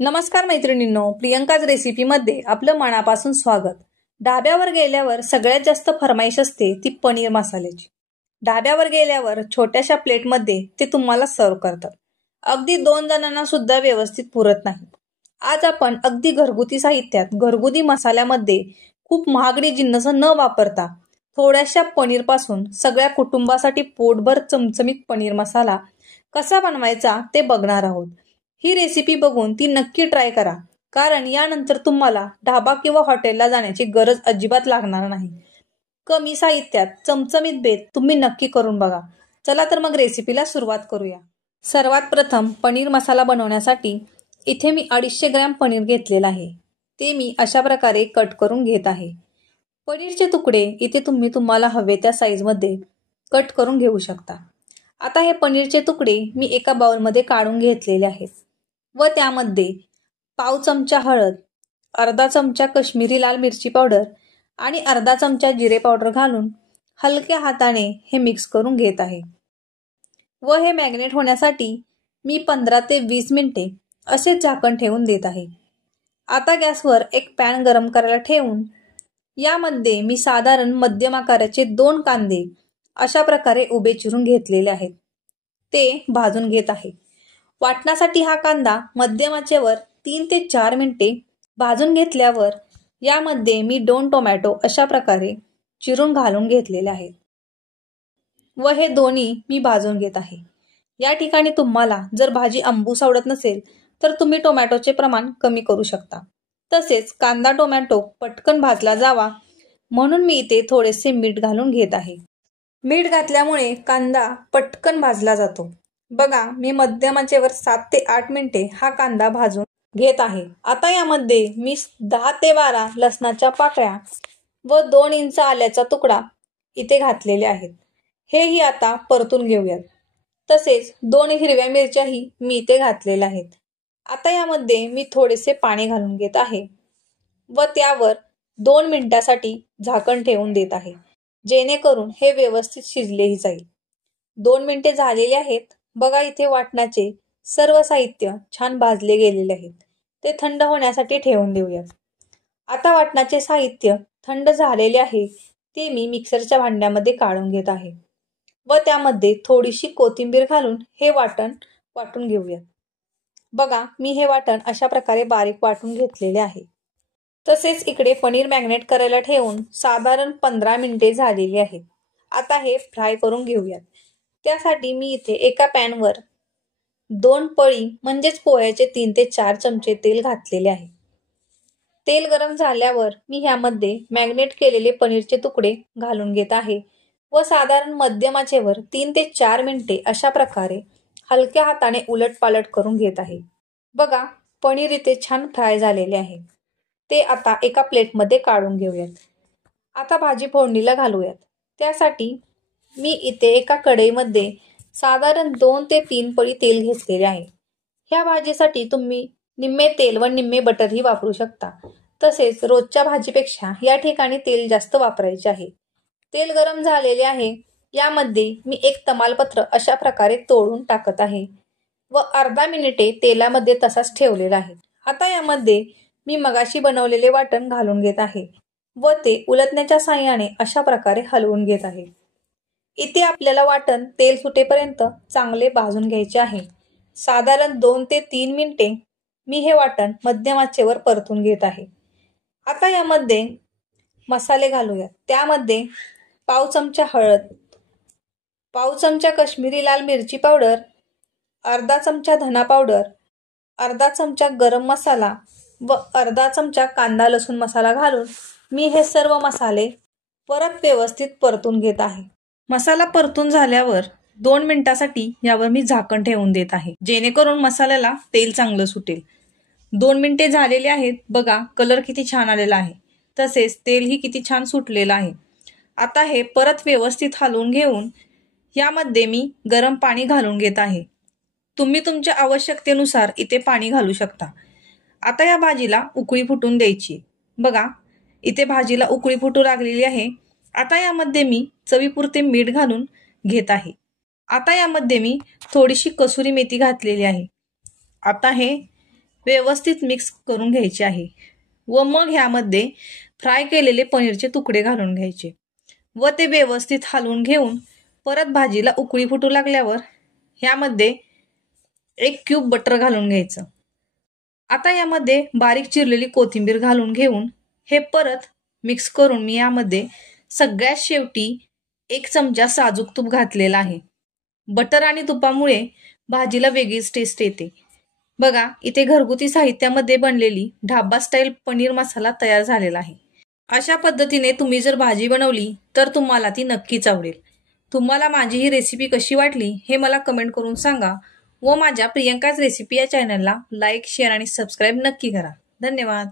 नमस्कार मैत्रिणींनो, प्रियंकाज रेसिपीमध्ये आपलं मनापासून स्वागत। ढाब्यावर गेल्यावर सगळ्यात जास्त फरमाईश असते ती पनीर मसाल्याची। ढाब्यावर गेल्यावर छोट्याशा प्लेटमध्ये ते तुम्हाला सर्व करतात। अगदी 2 जणांना सुद्धा व्यवस्थित पुरत नाही। आज आपण अगदी घरगुती साहित्यात घरगुती मसाल्यामध्ये खूप महागडी जिन्नस न वापरता थोड्याशा पनीर पासून सगळ्या कुटुंबासाठी पोटभर चमचमीत पनीर मसाला कसा बनवायचा ते बघणार आहोत। ही रेसिपी बघून ती नक्की ट्राय करा, कारण यानंतर तुम्हाला ढाबा किंवा हॉटेलला जाण्याची गरज अजिबात लागणार नाही। कमी साहित्यात चमचमीत बेत तुम्ही नक्की करून बघा। चला तर मग रेसिपीला सुरुवात करूया। सर्वात प्रथम पनीर मसाला बनवण्यासाठी इथे मी 250 ग्रॅम पनीर घेतलेला आहे। ते मी अशा प्रकारे कट करून घेत आहे। पनीरचे तुकडे इथे तुम्हाला हवे त्या साईजमध्ये कट करून घेऊ शकता। आता हे पनीरचे तुकडे मी एका बाउलमध्ये काढून घेतलेले आहेत व त्यामध्ये पाव चमचा हळद, अर्धा चमचा काश्मीरी लाल मिरची पावडर आणि अर्धा चमचा जिरे पावडर घालून हलक्या हाताने हे मिक्स करून घेत आहे व हे मॅरिनेट होण्यासाठी मी 15 ते 20 मिनिटे असे झाकण ठेवून देत आहे। आता गॅसवर एक पॅन गरम करायला ठेवून यामध्ये मी साधारण मध्यम आकाराचे 2 कांदे अशा प्रकारे उभे चिरून घेतलेले आहेत, ते भाजून घेत आहे। वाटण्यासाठी हा कांदा मध्यम आचेवर 3 ते 4 मिनिटे भाजून घेतल्यावर यामध्ये मी 2 टोमॅटो अशा प्रकारे चिरून घालून घेतलेले आहेत व हे दोन्ही मी भाजून घेत आहे। या ठिकाणी तुम्हाला जर भाजी आंबूस आवडत नसेल तर तुम्ही टोमॅटोचे प्रमाण कमी करू शकता। तसेच कांदा टोमॅटो पटकन भाजला जावा म्हणून मी इथे थोडेसे मीठ घालून घेत आहे। मीठ घातल्यामुळे कांदा पटकन भाजला जातो। बघा, मी मध्यम आचेवर 7 ते 8 मिनिटे हा कांदा भाजून घेत आहे। आता यामध्ये मी 10 ते 12 लसणाच्या पाकळ्या व 2 इंच आल्याचा तुकडा इथे घातलेले आहेत। हेही आता परतून घेऊयात। तसेच 2 हिरव्या मिरच्याही मी इथे घातलेल्या आहेत। आता यामध्ये मी थोडेसे पाणी घालून घेत आहे व त्यावर 2 मिनिटांसाठी झाकण ठेवून देत आहे, जेणेकरून हे व्यवस्थित शिजलेही जाईल। 2 मिनिटे झालेले आहेत। बघा, इथे वाटणाचे सर्व साहित्य छान भाजले गेलेले आहेत। ते थंड होण्यासाठी ठेवून देऊयात। आता वाटणाचे साहित्य थंड झालेले आहे, ते मी मिक्सरच्या भांड्यामध्ये काढून घेत आहे व त्यामध्ये थोडीशी कोथिंबीर घालून हे वाटण वाटून घेऊयात। बघा, मी हे वाटण अशा प्रकारे बारीक वाटून घेतलेले आहे। तसेच इकडे पनीर मॅरिनेट करायला ठेवून साधारण 15 मिनिटे झालेली आहेत। आता हे फ्राय करून घेऊयात। त्यासाठी मी इथे एका पॅनवर 2 पळी म्हणजेच पोह्याचे 3 ते 4 चमचे तेल घातलेले आहे। तेल गरम झाल्यावर मी ह्यामध्ये मॅरिनेट केलेले पनीरचे तुकडे घालून घेत आहे व साधारण मध्यम आचेवर 3 ते 4 मिनिटे अशा प्रकारे हलक्या हाताने उलटपालट करून घेत आहे। बघा, पनीर इथे छान फ्राय झालेले आहे। ते आता एका प्लेटमध्ये काढून घेऊयात। आता भाजी फोडणीला घालूयात। त्यासाठी मी इथे एका कढईमध्ये साधारण 2 ते 3 पळी तेल घेतलेले आहे। ह्या भाजीसाठी तुम्ही निम्मे तेल व निम्मे बटरही वापरू शकता। तसेच रोजच्या भाजीपेक्षा या ठिकाणी तेल जास्त वापरायचे आहे। तेल गरम झालेले आहे। यामध्ये मी एक तमालपत्र अशा प्रकारे तोडून टाकत आहे व अर्धा मिनिटे तेलामध्ये तसाच ठेवलेला आहे। आता यामध्ये मी मगाशी बनवलेले वाटण घालून घेत आहे व ते उलटण्याच्या साहाय्याने अशा प्रकारे हलवून घेत आहे। इथे आपल्याला वाटण तेल सुटेपर्यंत चांगले भाजून घ्यायचे आहे। साधारण 2 ते 3 मिनिटे मी हे वाटण मध्यम आचेवर परतून घेत आहे। आता यामध्ये मसाले घालूयात। त्यामध्ये पाव चमचा हळद, पाव चमचा काश्मीरी लाल मिरची पावडर, अर्धा चमचा धना पावडर, अर्धा चमचा गरम मसाला व अर्धा चमचा कांदा लसूण मसाला घालून मी हे सर्व मसाले परत व्यवस्थित परतून घेत आहे। मसाला परतून झाल्यावर 2 मिनिटांसाठी यावर मी झाकण ठेवून देत आहे, जेणेकरून मसाल्याला तेल चांगलं सुटेल। 2 मिनिटे झालेले आहेत। बघा, कलर किती छान आलेला आहे। तसेच तेलही किती छान सुटलेलं आहे। आता हे परत व्यवस्थित हलवून घेऊन यामध्ये मी गरम पाणी घालून घेत आहे। तुम्ही तुमच्या आवश्यकतेनुसार इथे पाणी घालू शकता। आता या भाजीला उकळी फुटून द्यायची। बघा, इथे भाजीला उकळी फुटू लागलेली आहे। आता यामध्ये मी चवीपुरते मीठ घालून घेत आहे। आता यामध्ये मी थोडीशी कसुरी मेथी घातलेली आहे। आता हे व्यवस्थित मिक्स करून घ्यायचे आहे व मग ह्यामध्ये फ्राय केलेले पनीरचे तुकडे घालून घ्यायचे व ते व्यवस्थित हलवून घेऊन परत भाजीला उकळी फुटू लागल्यावर ह्यामध्ये 1 क्यूब बटर घालून घ्यायचं। आता यामध्ये बारीक चिरलेली कोथिंबीर घालून घेऊन हे परत मिक्स करून मी यामध्ये सगळ्यात शेवटी 1 चमचा साजूक तूप घातलेला आहे। बटर आणि तुपामुळे भाजीला वेगळीच टेस्ट येते। बघा इथे घरगुती साहित्यामध्ये बनलेली ढाबा स्टाईल पनीर मसाला तयार झालेला आहे। अशा पद्धतीने तुम्ही जर भाजी बनवली तर तुम्हाला ती नक्कीच आवडेल। तुम्हाला माझी ही रेसिपी कशी वाटली हे मला कमेंट करून सांगा व माझ्या प्रियंकाज रेसिपी या चॅनलला लाईक, शेअर आणि सबस्क्राईब नक्की करा। धन्यवाद।